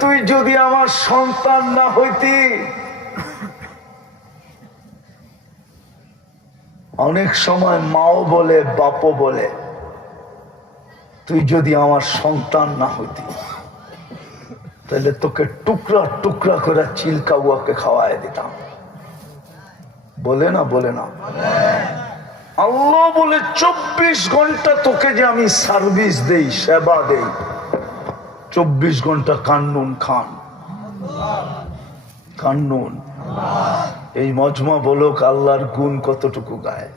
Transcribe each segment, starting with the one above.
তুই যদি আমার সন্তান না হইতি, অনেক সময় মাও বলে বাপও বলে, তুই যদি আমার সন্তান না হইতি তাহলে তোকে টুকরা টুকরা করে চিলকাউয়াকে খাওয়াই দিতাম। বলে না? বলে না? আল্লাহ বলে 24 ঘন্টা তোকে যে আমি সার্ভিস দেই, সেবা দেই, 24 ঘন্টা কান্নুন খান, কান্নুন। এই মজমা বলুক আল্লাহর গুণ কতটুকু গায়।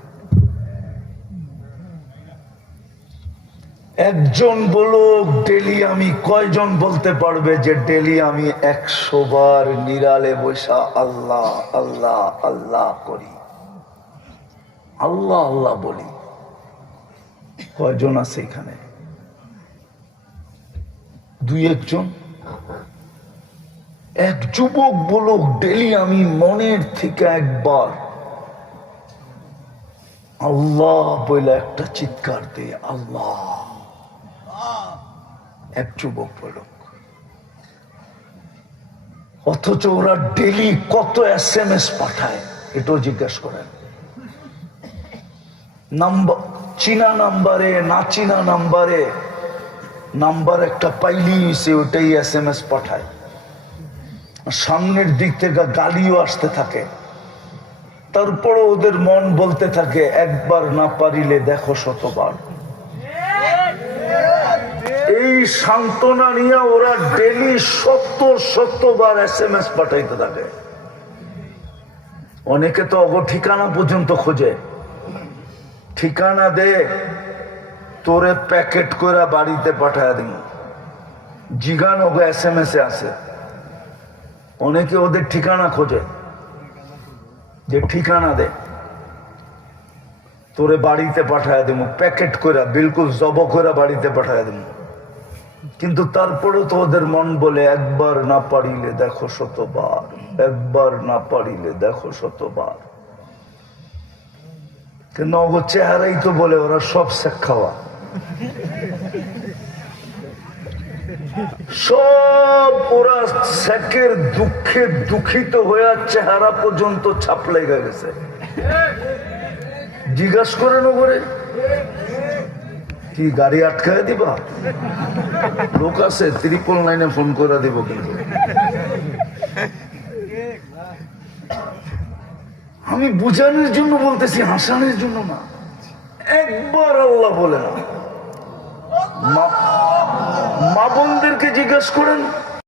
একজন বলুক ডেলি আমি, কয়জন বলতে পারবে যে ডেলি আমি 100 বার নিরালে বসা আল্লাহ আল্লাহ আল্লাহ করি, আল্লাহ আল্লাহ বলি? কয়জন আছে এখানে? 2-1 জন। এক যুবক বলুক ডেলি আমি মনের থেকে একবার আল্লাহ বলে একটা চিৎকার দে, আল্লাহ। এক যুবক বলুক। অথচ ওরা ডেলি কত SMS পাঠায়, এটাও জিজ্ঞেস করেন। নাম্বার, চীনা নাম্বারে না চীনা নাম্বারে, নাম্বার একটা পাইলি সে ওটাই SMS পাঠায়। সামনের দিক থেকে গালিও আসতে থাকে, তারপরে ওদের মন বলতে থাকে একবার না পারিলে দেখো 100 বার। এই সান্ত্বনা নিয়ে ওরা ডেলি 70 বার SMS পাঠাইতে থাকে। অনেকে তো অগো ঠিকানা পর্যন্ত খোঁজে, ঠিকানা দে তোরে প্যাকেট করে বাড়িতে পাঠায় দিন, জিগান ওগো SMS এ আছে। অনেকে ওদের ঠিকানা খোঁজে, যে ঠিকানা দে তোরে বাড়িতে পাঠায় দেবো, প্যাকেট করে বিলকুল জব করে বাড়িতে পাঠায় দেবো। কিন্তু তারপরে তো ওদের মন বলে একবার না পারিলে দেখো 100 বার, একবার না পারিলে দেখো 100 বার। কিন্তু ওগো চেহারাই তো বলে ওরা সব শেখ খাওয়া, সব ওরা শেখের দুঃখে দুঃখিত হয়ে চেহারা পর্যন্ত ছাপ লেগে গেছে। জিজ্ঞাসা করেন ওরে কি গাড়ি আটকায় দিবা? লোক আছে 999 ফোন করে দিব। কিন্তু আমি বুঝানোর জন্য বলতেছি, হাসানোর জন্য না। একবার আল্লাহ বলে না। মা বোনদেরকে জিজ্ঞাসা করেন,